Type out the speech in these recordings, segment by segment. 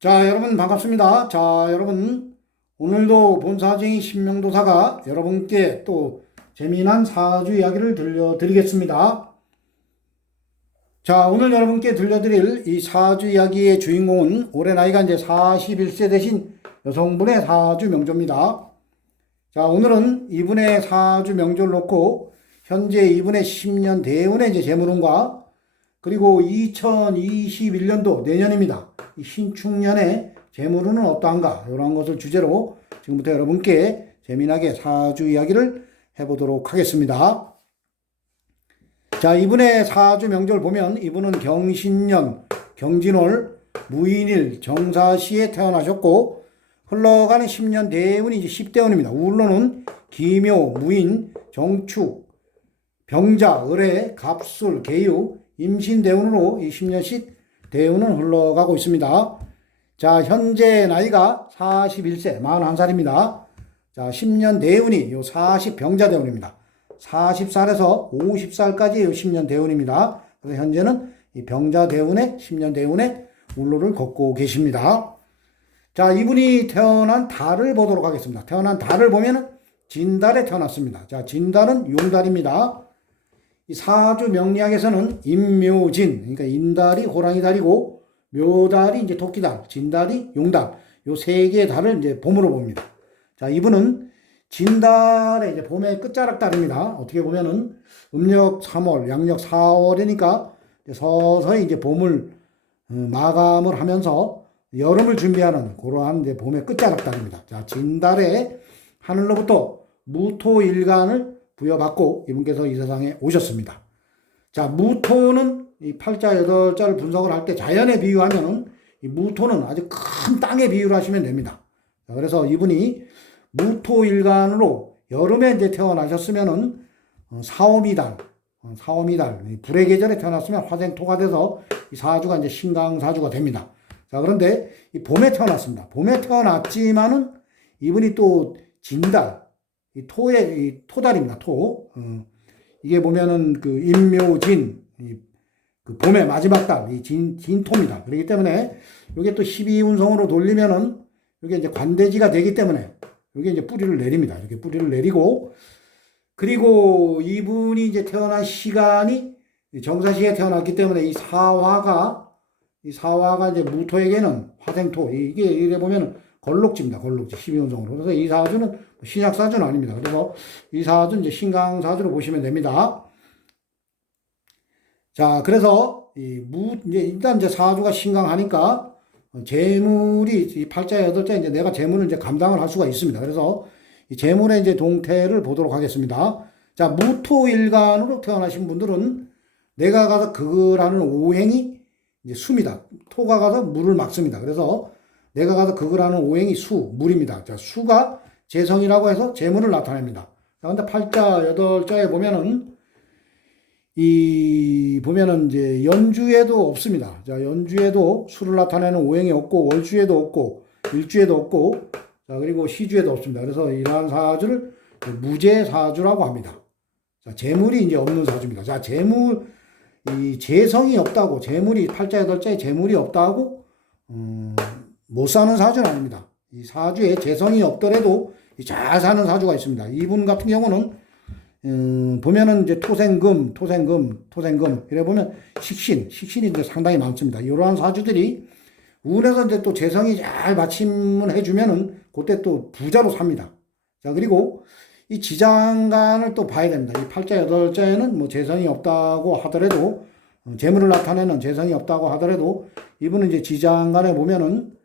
자, 여러분 반갑습니다. 자, 여러분 오늘도 본사쟁이 신명도사가 여러분께 또 재미난 사주 이야기를 들려드리겠습니다. 자, 오늘 여러분께 들려드릴 이 사주 이야기의 주인공은 올해 나이가 이제 41세 되신 여성분의 사주 명조입니다. 자, 오늘은 이분의 사주 명조를 놓고 현재 이분의 10년 대운의 이제 재물운과 그리고 2021년도 내년입니다. 이 신축년의 재물운은 어떠한가 이런 것을 주제로 지금부터 여러분께 재미나게 사주 이야기를 해보도록 하겠습니다. 자 이분의 사주 명절 보면 이분은 경신년 경진월 무인일 정사시에 태어나셨고 흘러가는 10년 대운이 이제 10대운입니다. 울로는 기묘, 무인, 정축, 병자, 을해, 갑술, 개유, 임신 대운으로 이 10년씩 대운은 흘러가고 있습니다. 자, 현재 나이가 41세, 41살입니다. 자, 10년 대운이 요 40 병자 대운입니다. 40살에서 50살까지 요 10년 대운입니다. 그래서 현재는 이 병자 대운에 10년 대운에 울로를 걷고 계십니다. 자, 이분이 태어난 달을 보도록 하겠습니다. 태어난 달을 보면은 진달에 태어났습니다. 자, 진달은 용달입니다. 이 사주 명리학에서는 임묘진, 그러니까 인달이 호랑이 달이고 묘달이 이제 토끼달, 진달이 용달, 요 세 개의 달을 이제 봄으로 봅니다. 자, 이분은 진달의 이제 봄의 끝자락 달입니다. 어떻게 보면은 음력 3월, 양력 4월이니까 서서히 이제 봄을 어, 마감을 하면서 여름을 준비하는 그러한 이제 봄의 끝자락 달입니다. 자, 진달에 하늘로부터 무토일간을 부여받고 이분께서 이 세상에 오셨습니다. 자, 무토는 이 팔자, 여덟 자를 분석을 할 때 자연에 비유하면은 이 무토는 아주 큰 땅에 비유를 하시면 됩니다. 자, 그래서 이분이 무토일간으로 여름에 이제 태어나셨으면은 어, 사오미달, 어, 사오미달, 불의 계절에 태어났으면 화생토가 돼서 이 사주가 이제 신강사주가 됩니다. 자, 그런데 이 봄에 태어났습니다. 봄에 태어났지만은 이분이 또 진달, 이 토의 이 토달입니다. 토. 어, 이게 보면은 그 임묘진, 그 봄의 마지막 달, 이 진, 진토입니다. 그렇기 때문에 이게 또 12운성으로 돌리면은 이게 이제 관대지가 되기 때문에 이게 이제 뿌리를 내립니다. 이렇게 뿌리를 내리고 그리고 이분이 이제 태어난 시간이 정사시에 태어났기 때문에 이 사화가 이 사화가 이제 무토에게는 화생토 이게 이래 보면 걸록지입니다. 걸록지 12운성으로. 그래서 이 사주는 신약 사주는 아닙니다. 그래서 이 사주 이제 신강 사주로 보시면 됩니다. 자, 그래서 이 무 이제 일단 이제 사주가 신강하니까 재물이 이 팔자 여덟자 이제 내가 재물을 이제 감당을 할 수가 있습니다. 그래서 이 재물의 이제 동태를 보도록 하겠습니다. 자, 무토일간으로 태어나신 분들은 내가 가서 그걸 하는 오행이 이제 수입니다. 토가 가서 물을 막습니다. 그래서 내가 가서 그걸 하는 오행이 수, 물입니다. 자, 수가 재성이라고 해서 재물을 나타냅니다. 자, 근데 팔자, 여덟자에 보면은 이 보면은 이제 연주에도 없습니다. 자, 연주에도 수를 나타내는 오행이 없고 월주에도 없고 일주에도 없고 자, 그리고 시주에도 없습니다. 그래서 이러한 사주를 무재 사주라고 합니다. 자, 재물이 이제 없는 사주입니다. 자, 재물 이 재성이 없다고 재물이 팔자 여덟자에 재물이 없다고 음, 못 사는 사주는 아닙니다. 이 사주에 재성이 없더라도 잘 사는 사주가 있습니다. 이분 같은 경우는 음, 보면은 이제 토생금, 토생금, 토생금 이래 보면 식신, 식신이 이제 상당히 많습니다. 이러한 사주들이 운에서 이제 또 재성이 잘 받침을 해주면은 그때 또 부자로 삽니다. 자 그리고 이 지장간을 또 봐야 됩니다. 이 팔자 여덟자에는 뭐 재성이 없다고 하더라도 어, 재물을 나타내는 재성이 없다고 하더라도 이분은 이제 지장간에 보면은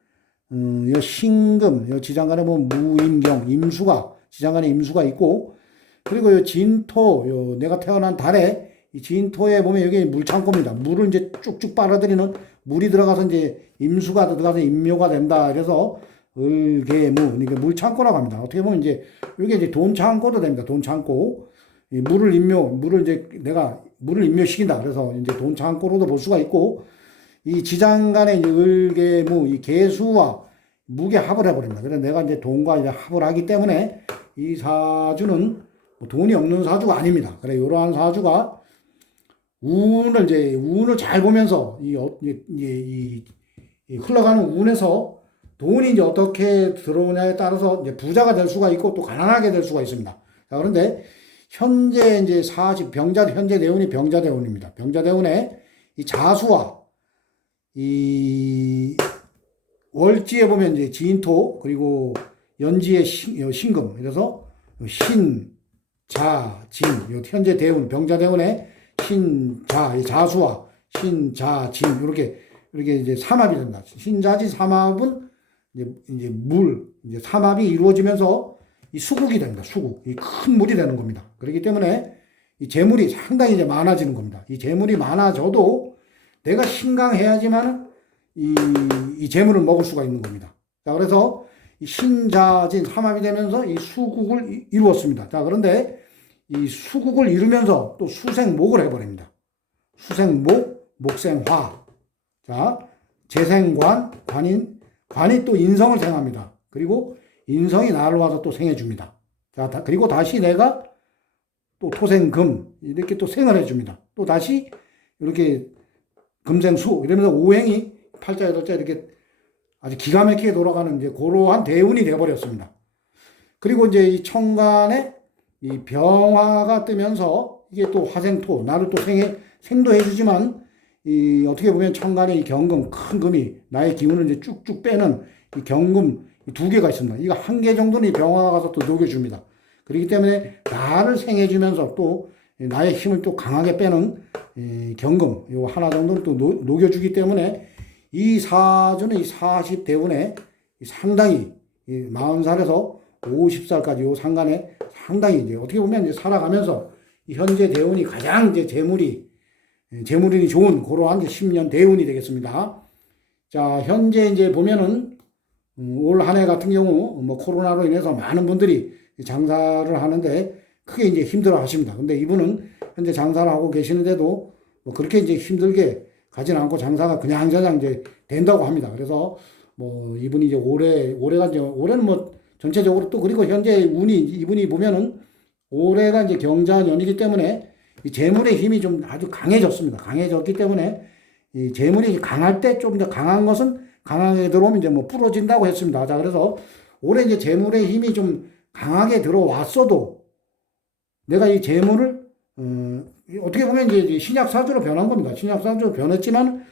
음, 요 신금, 요 지장간에 보면 무인경, 임수가 지장간에 임수가 있고 그리고 요 진토, 요 내가 태어난 달에 이 진토에 보면 여기 물창고입니다. 물을 이제 쭉쭉 빨아들이는 물이 들어가서 이제 임수가 들어가서 임묘가 된다. 그래서 을개무, 그러니까 물창고라고 합니다. 어떻게 보면 이제 이게 이제 돈 창고도 됩니다. 돈 창고. 이 물을 임묘, 물을 이제 내가 물을 임묘시킨다. 그래서 이제 돈 창고로도 볼 수가 있고 이 지장간에 이제 을개무, 이 개수와 무게 합을 해버립니다. 그래서 내가 이제 돈과 이제 합을 하기 때문에 이 사주는 뭐 돈이 없는 사주가 아닙니다. 그래, 이러한 사주가 운을 이제 운을 잘 보면서 이, 이, 이 이 흘러가는 운에서 돈이 이제 어떻게 들어오냐에 따라서 이제 부자가 될 수가 있고 또 가난하게 될 수가 있습니다. 자, 그런데 현재 이제 40 병자 현재 대운이 병자 대운입니다. 병자 대운에 이 자수와 이 월지에 보면 이제 지인토 그리고 연지의 신, 어, 신금 그래서 신, 자, 진요 현재 대운 병자 대운에 신, 자, 이 자수와 신, 자, 진 이렇게 이렇게 이제 삼합이 된다. 신자지 삼합은 이제, 이제 물 이제 삼합이 이루어지면서 이 수국이 됩니다. 수국 이 큰 물이 되는 겁니다. 그렇기 때문에 이 재물이 상당히 이제 많아지는 겁니다. 이 재물이 많아져도 내가 신강해야지만 이, 이 재물을 먹을 수가 있는 겁니다. 자, 그래서 이 신자진 삼합이 되면서 이 수국을 이- 이루었습니다. 자, 그런데 이 수국을 이루면서 또 수생목을 해버립니다. 수생목, 목생화. 자, 재생관, 관인, 관이 또 인성을 생합니다. 그리고 인성이 나를 와서 또 생해줍니다. 자, 다- 그리고 다시 내가 또 토생금, 이렇게 또 생을 해줍니다. 또 다시 이렇게 금생수, 이러면서 오행이 팔자, 여덟자 이렇게 아주 기가 막히게 돌아가는 이제 그러한 대운이 되어버렸습니다. 그리고 이제 이 천간에 이 병화가 뜨면서 이게 또 화생토, 나를 또 생해, 생도 해주지만 이 어떻게 보면 천간에 이 경금, 큰 금이 나의 기운을 이제 쭉쭉 빼는 이 경금 이두 개가 있습니다. 이거 한 개 정도는 이 병화가 가서 또 녹여줍니다. 그렇기 때문에 나를 생해주면서 또 나의 힘을 또 강하게 빼는 이 경금, 요 하나 정도는 또 녹- 녹여주기 때문에 이 사주는 이 40대운에 상당히 이 40살에서 50살까지 요 상간에 상당히 이제 어떻게 보면 이제 살아가면서 이 현재 대운이 가장 이제 재물이 예, 재물운이 좋은 이제 10년 대운이 되겠습니다. 자, 현재 이제 보면은 음, 올한 해 같은 경우 뭐 코로나로 인해서 많은 분들이 장사를 하는데 크게 이제 힘들어 하십니다. 근데 이분은 현재 장사를 하고 계시는데도 뭐 그렇게 이제 힘들게 가진 않고 장사가 그냥 저냥 이제 된다고 합니다. 그래서 뭐 이분이 이제 올해 올해가 이제 올해는 뭐 전체적으로 또 그리고 현재 운이 이분이 보면은 올해가 이제 경자년이기 때문에 이 재물의 힘이 좀 아주 강해졌습니다. 강해졌기 때문에 이 재물이 강할 때 좀 더 강한 것은 강하게 들어오면 이제 뭐 부러진다고 했습니다. 자, 그래서 올해 이제 재물의 힘이 좀 강하게 들어왔어도 내가 이 재물을 어, 어떻게 보면 이제 신약 사주로 변한 겁니다. 신약 사주로 변했지만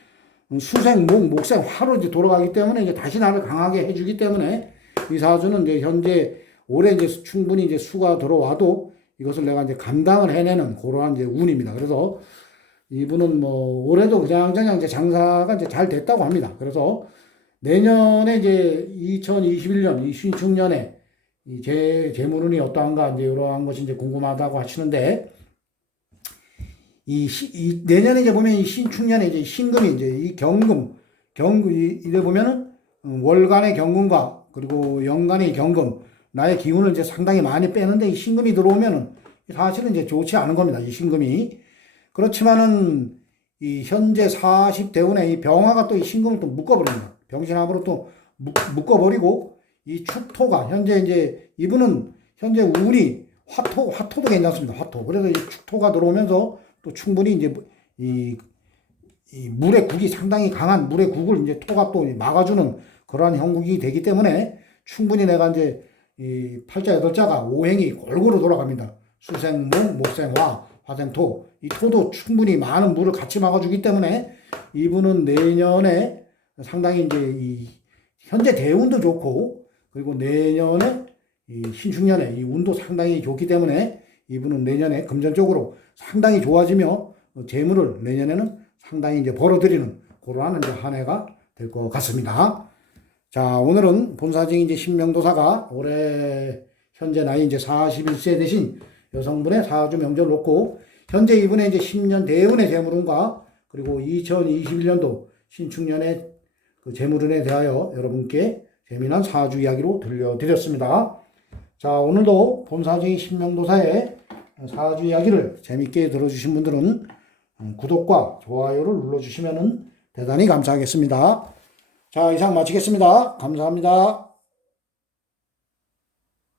수생, 목, 목생, 화로 이제 돌아가기 때문에 이제 다시 나를 강하게 해주기 때문에 이 사주는 이제 현재 올해 이제 충분히 이제 수가 들어와도 이것을 내가 이제 감당을 해내는 그러한 이제 운입니다. 그래서 이분은 뭐 올해도 그냥 그냥 이제 장사가 이제 잘 됐다고 합니다. 그래서 내년에 이제 2021년 이 신축년에 이제 재물운이 어떠한가 이제 이러한 것이 이제 궁금하다고 하시는데 이, 시, 이 내년에 이제 보면 이 신축년에 이제 신금이 이제 이 경금 경금 이- 이래 보면은 음, 월간의 경금과 그리고 연간의 경금 나의 기운을 이제 상당히 많이 빼는데 이 신금이 들어오면은 사실은 이제 좋지 않은 겁니다. 이 신금이 그렇지만은 이 현재 40대운에 이 병화가 또 이 신금을 또 묶어버립니다. 병신합으로 또 묶, 묶어버리고 이 축토가 현재 이제 이분은 현재 운이 화토 화토도 괜찮습니다. 화토 그래서 이 축토가 들어오면서 또 충분히 이제 이, 이 물의 국이 상당히 강한 물의 국을 이제 토가 또 막아주는 그러한 형국이 되기 때문에 충분히 내가 이제 이 팔자 여덟자가 오행이 골고루 돌아갑니다. 수생목, 목생화, 화생토 이 토도 충분히 많은 물을 같이 막아주기 때문에 이분은 내년에 상당히 이제 이 현재 대운도 좋고 그리고 내년에 이 신축년에 이 운도 상당히 좋기 때문에 이분은 내년에 금전적으로 상당히 좋아지며 어, 재물을 내년에는 상당히 이제 벌어들이는 그러한 이제 한 해가 될 것 같습니다. 자, 오늘은 본사증 이제 신명도사가 올해 현재 나이 이제 41세 되신 여성분의 사주 명절 놓고 현재 이분의 이제 10년 대운의 재물운과 그리고 2021년도 신축년의 그 재물운에 대하여 여러분께 재미난 사주 이야기로 들려드렸습니다. 자, 오늘도 본사증이 신명도사의 사주 이야기를 재밌게 들어주신 분들은 음, 구독과 좋아요를 눌러주시면 대단히 감사하겠습니다. 자, 이상 마치겠습니다. 감사합니다.